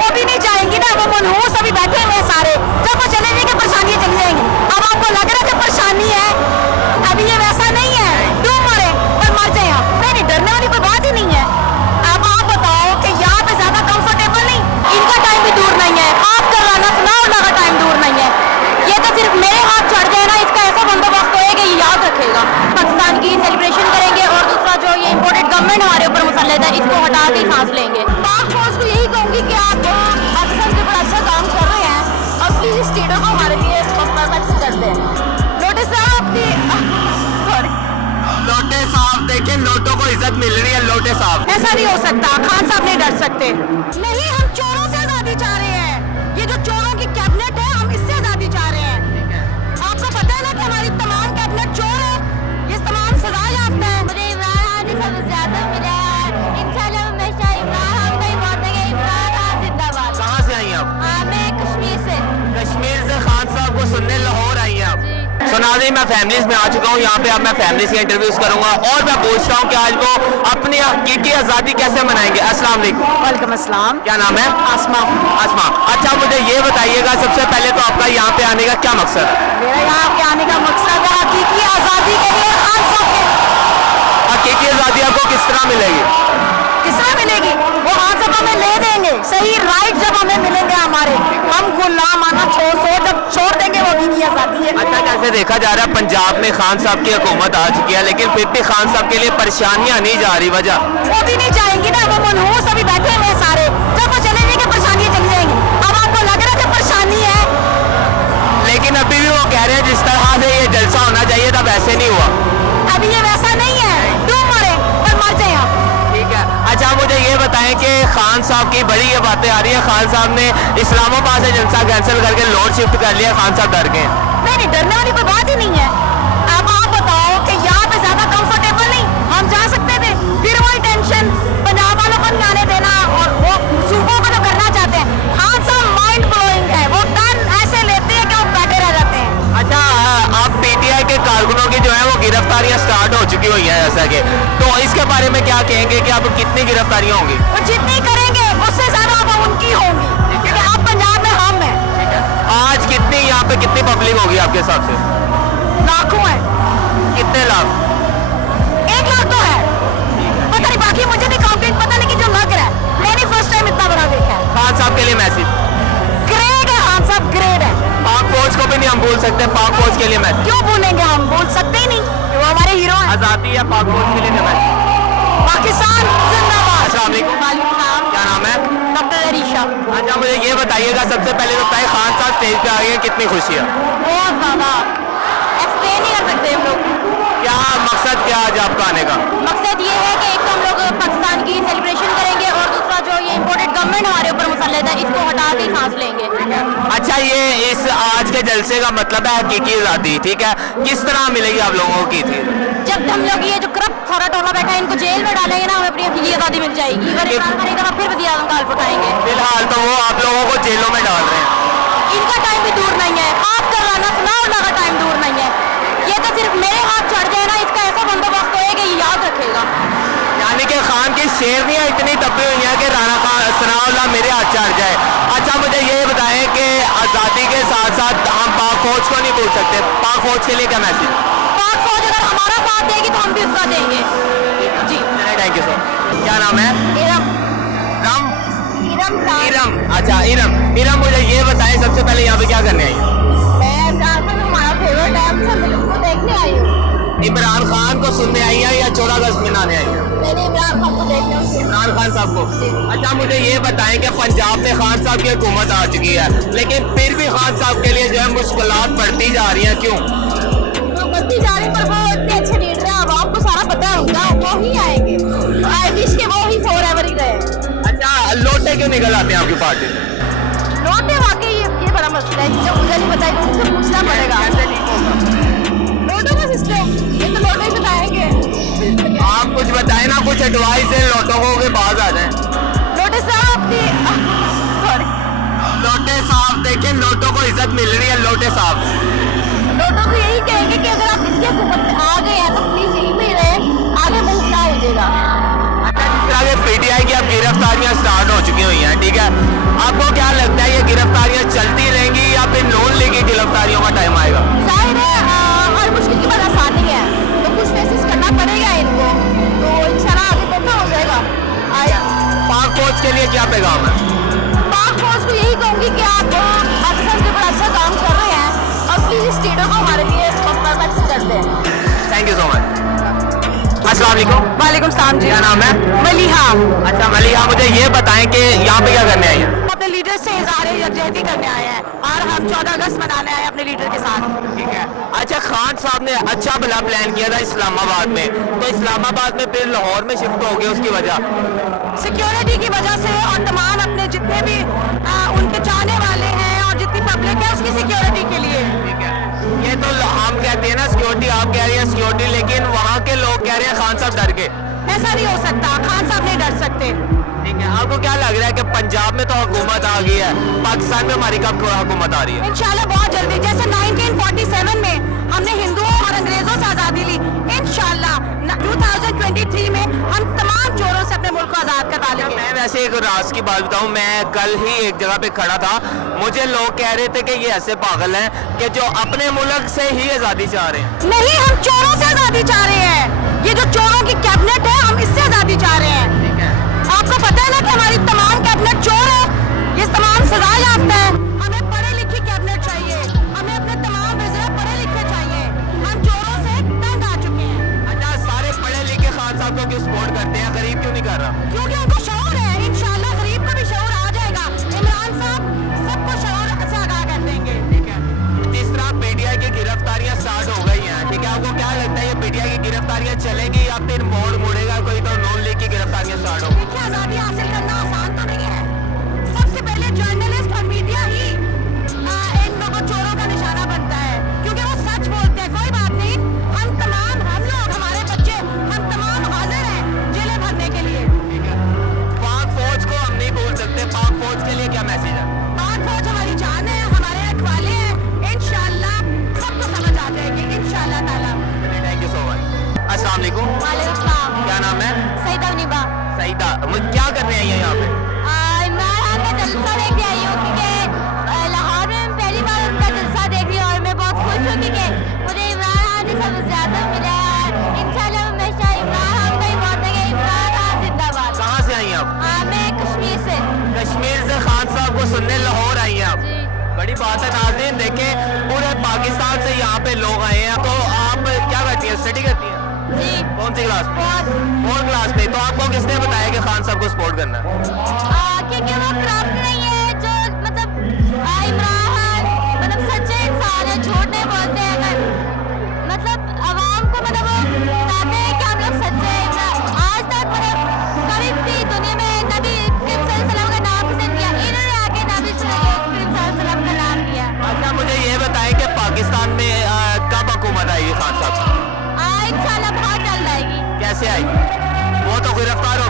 वो भी नहीं जाएंगी ना, वो मनहूस अभी बैठे हुए हैं सारे। जब वो चले जाएंगे परेशानियां चली जाएंगी। अब आपको लग रहा है कि परेशानी है, अभी ये वैसा नहीं है, डूब मरे और मर जाए आप। नहीं, डरने वाली कोई बात ही नहीं है। अब आप बताओ कि यहाँ पे ज्यादा कंफर्टेबल नहीं, इनका टाइम भी दूर नहीं है, खासकर राना सनाउल्लाह का टाइम दूर नहीं है। ये तो सिर्फ मेरे हाथ चढ़ जाए ना, इसका ऐसा बंदोबस्त होएगा, ये याद रखेगा। पाकिस्तान की सेलिब्रेशन करेंगे और दूसरा जो ये इम्पोर्टेड गवर्नमेंट हमारे ऊपर मुसल्लत है, इसको हटा के सांस लेंगे। पाक फौज को यही कहूँगी कि आप पाकिस्तान के ऊपर अच्छा काम कर रहे हैं और प्लीज स्टेटों को हमारे लिए सक्सेस कर दें। नोटिस साहब सॉरी, लोटे साहब देखें, लोटों को इज्जत मिल रही है। लोटे साहब, ऐसा नहीं हो सकता, खान साहब नहीं डर सकते। नहीं, हम चोरों से आजादी चाह रहे हैं। ये जो चोरों की कैबिनेट है, हम इससे आजादी चाह रहे हैं। आपको पता है ना कि हमारी तमाम कैबिनेट चोर है, ये तमाम सजा याफ्ता है। मुझे इमरान खान ही सबसे ज्यादा मिला है। इंशाल्लाह हमेशा इमरान खान का ही वोट देंगे। इमरान खान जिंदाबाद। कहाँ से आई आप? मैं कश्मीर से। कश्मीर से खान साहब को सुनने लाहौर आई हैं आप? सुनाजी, मैं फैमिलीज में आ चुका हूँ। यहाँ पे अब मैं फैमिलीज के इंटरव्यूज करूंगा और मैं पूछता हूँ कि आज वो अपनी हकीकी आज़ादी कैसे मनाएंगे। अस्सलाम वालेकुम। वालेकुम अस्सलाम। क्या नाम है? आसमा। आसमा। अच्छा, मुझे ये बताइएगा, सबसे पहले तो आपका यहाँ पे आने का क्या मकसद है? मेरा यहाँ पे आने का मकसद है हकीकी आजादी के लिए खान साहब के। हकीकी आज़ादी आपको किस तरह मिलेगी? किस तरह मिलेगी? वो खान साहब हमें ले देंगे सही राइट, जब हमें मिलेंगे हमारे, हम गुलाम आना जब छोड़ देंगे, वो हकीकी आजादी है। अच्छा, जैसे देखा जा रहा है पंजाब में खान साहब की हुकूमत आ चुकी है, लेकिन फिर भी खान साहब के लिए परेशानियां नहीं जा रही, वजह? वो भी नहीं जाएंगी ना, वो मनहूस अभी बैठे हुए हैं सारे। जब वो चले जाएंगे परेशानियां चली जाएंगी। अब आपको लग रहा है कि परेशानी है, लेकिन अभी भी वो कह रहे हैं जिस तरह से ये जलसा होना चाहिए था वैसे नहीं हुआ। अभी ये वैसा नहीं है, डूब मरे और मर जाए आप। ठीक है। अच्छा, मुझे ये बताएं कि खान साहब की बड़ी ये बातें आ रही है, खान साहब ने इस्लामाबाद से जलसा कैंसिल करके लोड शिफ्ट कर लिया, खान साहब डर गए। नहीं, डरने वाली कोई बात ही नहीं है। अब आप बताओ कि यहाँ पे ज्यादा कंफर्टेबल नहीं, हम जा सकते थे, फिर वही टेंशन पंजाब वालों को नहीं आने देना और वो सूबों को तो करना चाहते हैं। खान साहब माइंड ब्लोइंग है, वो टर्न ऐसे लेते हैं कि वो बैठे रह जाते हैं। अच्छा, अब पीटीआई के कारकुनों की जो है वो गिरफ्तारियां स्टार्ट हो चुकी हुई है जैसा कि, तो इसके बारे में क्या कहेंगे कि अब कितनी गिरफ्तारियां होंगी? वो जितनी करेंगे उससे ज्यादा अब उनकी होंगी, क्योंकि अब पंजाब में हम हैं। आज कितनी यहाँ पे कितनी पब्लिक होगी आपके हिसाब से? लाखों हैं। कितने लाख? 1 लाख तो है, पता नहीं, बाकी मुझे भी काउंटिंग पता नहीं, कि जो लग रहा है, मैंने फर्स्ट टाइम इतना बड़ा देखा है। खान साहब के लिए मैसेज? ग्रेट है खान साहब, ग्रेट है। पाक फौज को भी नहीं हम बोल सकते, पाक फौज के लिए मैसेज? क्यों बोलेंगे, हम बोल सकते ही नहीं, वो हमारे हीरो हैं। आज़ादी या पाक फौज के लिए मैसेज? पाकिस्तान जिंदाबाद। अस्सलाम वालेकुम। क्या नाम है? डॉक्टर अरीशा। अच्छा, मुझे ये बताइएगा, सबसे पहले तो बताइए खान साहब स्टेज पे आ गए, कितनी खुशी है? बहुत ज्यादा, एक्सप्लेन नहीं कर सकते हम लोग। क्या मकसद क्या आज आपका आने का? मकसद ये है कि एक तो हम लोग पाकिस्तान की सेलिब्रेशन करेंगे और दूसरा जो ये इम्पोर्टेड गवर्नमेंट हमारे ऊपर मुसल्लत है, इसको हटा के सांस लेंगे। अच्छा, ये इस आज के जलसे का मतलब है हकीकी आज़ादी, ठीक है? किस तरह मिलेगी आप लोगों की थी? जब हम लोग ये जो करप्ट सारा टोला बैठा है, इनको जेल में डालेंगे ना, हमें अपनी हकीकी आजादी मिल जाएगी। अगर इमरान खान एक दफा फिर वज़ीर आज़म का हल्फ उठाएंगे। फिलहाल तो वो आप लोगों को जेलों में डाल रहे हैं। इनका टाइम भी दूर नहीं है, खासकर राना सनाउल्लाह का टाइम दूर नहीं है। ये तो सिर्फ मेरे हाथ चढ़ जाए ना, इसका ऐसा बंदोबस्त होएगा, ये याद रखेगा। यानी कि खान की शेरनियाँ इतनी दबी हुई हैं कि राना सनाउल्लाह मेरे हाथ चढ़ जाए। अच्छा, मुझे ये बताएं कि आज़ादी के साथ साथ हम पाक फौज को नहीं बोल सकते, पाक फौज के लिए क्या मैसेज? पाक फौज अगर हमारा साथ देगी तो हम भी उसका देंगे। जी, थैंक यू सर। क्या नाम है? इरम। राम? इरम। इरम। अच्छा, इरम, मुझे ये बताएं, सबसे पहले यहाँ पे क्या करने आई? मैं इमरान खान हमारा फेवरेट है, हम सब उसको देखने आई हूँ। इमरान खान को सुनने आई है या 14 अगस्त मनाने आई है? मैंने इमरान खान को देखने आई हूँ। इमरान खान साहब को। अच्छा, मुझे ये बताएं कि पंजाब में खान साहब की हुकूमत आ चुकी है, लेकिन फिर भी खान साहब के लिए जो है मुश्किलात बढ़ती जा रही हैं, क्यों? तो बढ़ती जा रही, पर वो इतने अच्छे लीडर हैं, अब आपको सारा पता होगा, वो ही आएंगे। आई विश के वो ही फॉरएवर ही रहे। अच्छा, लोटे क्यों निकल आते हैं आपकी पार्टी से? लौटे वाकई ये बड़ा मसला है, जो मुझे नहीं पता है, तो उनसे पूछना पड़ेगा। कैसे ठीक होगा? लोटो का सिस्टम, ये तो लोटो ही बताएंगे। आप कुछ बताएं ना, कुछ एडवाइस है लोटों को के पास आ जाए। लोटे साहब अपनी सॉरी, लोटे साहब देखें, लोटों को इज्जत मिल रही है। लोटे साहब, लोटो को यही कहेंगे कि अगर आप इनकी हुकूमत में आ गए हैं तो प्लीज यहीं पे रहे, आगे मूव ना कीजिएगा। पीटीआई की अब गिरफ्तारियां स्टार्ट हो चुकी हुई हैं, ठीक है? अब अस्सलाम वालेकुम। वालेकुम सलाम जी। क्या नाम है? मलिहा। अच्छा मलिहा, मुझे ये बताएं कि यहाँ पे क्या करने आई हैं? अपने लीडर से इज़हार यकजहती करने आए हैं और हम 14 अगस्त मनाने आए हैं अपने लीडर के साथ। ठीक है। अच्छा, खान साहब ने अच्छा भला प्लान किया था इस्लामाबाद में, तो इस्लामाबाद में फिर लाहौर में शिफ्ट हो गए, उसकी वजह? सिक्योरिटी की वजह से और तमाम अपने जितने भी उनके चाहने वाले हैं और जितनी पब्लिक है उसकी सिक्योरिटी के लिए। ठीक है। ये तो हम कहते हैं ना सिक्योरिटी, आप कह रही हैं सिक्योरिटी, लेकिन वहाँ के लोग कह रहे हैं खान साहब डर गए। ऐसा नहीं हो सकता, खान साहब नहीं डर सकते। ठीक है। आपको क्या लग रहा है कि पंजाब में तो हुकूमत आ गई है, पाकिस्तान में हमारी कब हुकूमत आ रही है? इंशाल्लाह बहुत जल्दी, जैसे 1947 में हमने हिंदुओं और अंग्रेजों से आज़ादी ली, इंशाल्लाह 2023 में हम तमाम चोरों से अपने मुल्क को आज़ाद करवा लेंगे। मैं वैसे एक राज की बात बताऊं, मैं कल ही एक जगह पे खड़ा था, मुझे लोग कह रहे थे कि ये ऐसे पागल हैं कि जो अपने मुल्क से ही आज़ादी चाह रहे हैं। नहीं, हम चोरों से आज़ादी चाह रहे हैं। ये जो चोरों की कैबिनेट है, हम इससे आज़ादी चाह रहे हैं। ठीक है। आपको पता है ना कि हमारी तमाम कैबिनेट चोर है, ये तमाम सजा याफ्ता है। हमें पढ़े लिखी कैबिनेट चाहिए, हमें अपने तमाम वज़ीर पढ़े लिखे चाहिए। हम चोरों से तंग आ चुके हैं। अच्छा, सारे पढ़े लिखे खान साहब को क्यों सपोर्ट करते हैं, गरीब क्यों नहीं कर रहा? क्योंकि उनको शऊर है। इंशाल्लाह गरीब को भी शऊर आ जाएगा। इमरान साहब सबको शऊर से आगाह कर देंगे। ठीक है। जिस तरह पीटीआई की गिरफ्तारियां स्टार्ट हो गई हैं, ठीक है, आपको क्या लगता है ये पीटीआई की गिरफ्तारियां चलेगी या फिर मोड़ मुड़ेगा कोई, तो नून लीग की गिरफ्तारियां स्टार्ट होगी? देखिए, आज़ादी हासिल करना आसान तो नहीं है। सबसे पहले जर्नलिस्ट और मीडिया ही इन लोगों चोरों का निशाना बनता है, क्योंकि वो सच बोलते हैं। कोई बात नहीं, हम लोग, हमारे बच्चे, हम तमाम हाजिर हैं जेलें भरने के लिए। ठीक है। पाक फौज को हम नहीं भूल सकते, पाक फौज के लिए क्या मैसेज है? पाक फौज हमारी जान है, हमारे रखवाले हैं। इंशाल्लाह सबको समझ आ जाएगी, इंशाल्लाह ताला। Thank you so much. अस्सलाम वालेकुम। वालेकुम सलाम। क्या नाम है? सईदा निबा। सईदा, क्या करने आई है यहाँ पे? इमरान खान का जलसा देखने आई हूँ, क्योंकि लाहौर में मैं पहली बार उनका जलसा देख रही हूँ और मैं बहुत खुश हूँ क्योंकि मुझे इमरान खान से सबसे ज़्यादा मिला है। इंशाल्लाह हमेशा इमरान खान का ही वोट देंगे। इमरान खान जिंदाबाद। कहाँ से आई हैं आप? मैं कश्मीर से। कश्मीर से खान साहब को सुनने लाहौर आई हैं आप? जी। बड़ी बात है नाज़रीन, देखें पूरे पाकिस्तान से यहाँ पे लोग आए हैं। तो आप क्या करती हैं, स्टडी करती हैं? जी। कौन सी क्लास में? बहुत। 4th क्लास में। तो आपको किसने बताया कि खान साहब को सपोर्ट करना है? क्योंकि वो करप्ट नहीं है, जो मतलब इमरान खान मतलब सच्चे इंसान है, झूठ नहीं बोलते हैं। मतलब आवाम को मतलब वो बताते हैं कि हम लोग सच्चे हैं। आज तक मतलब कभी भी दुनिया में नबी करीम सल्लल्लाहु अलैहि वसल्लम का नाम किसने लिया? इन्होंने आके नबी करीम सल्लल्लाहु अलैहि वसल्लम का नाम लिया। अच्छा, मुझे ये बताएं कि पाकिस्तान में कब हुकूमत आएगी खान साहब? इंशाल्लाह बहुत जल्द आएगी। कैसे आएगी? वो तो गिरफ्तार हो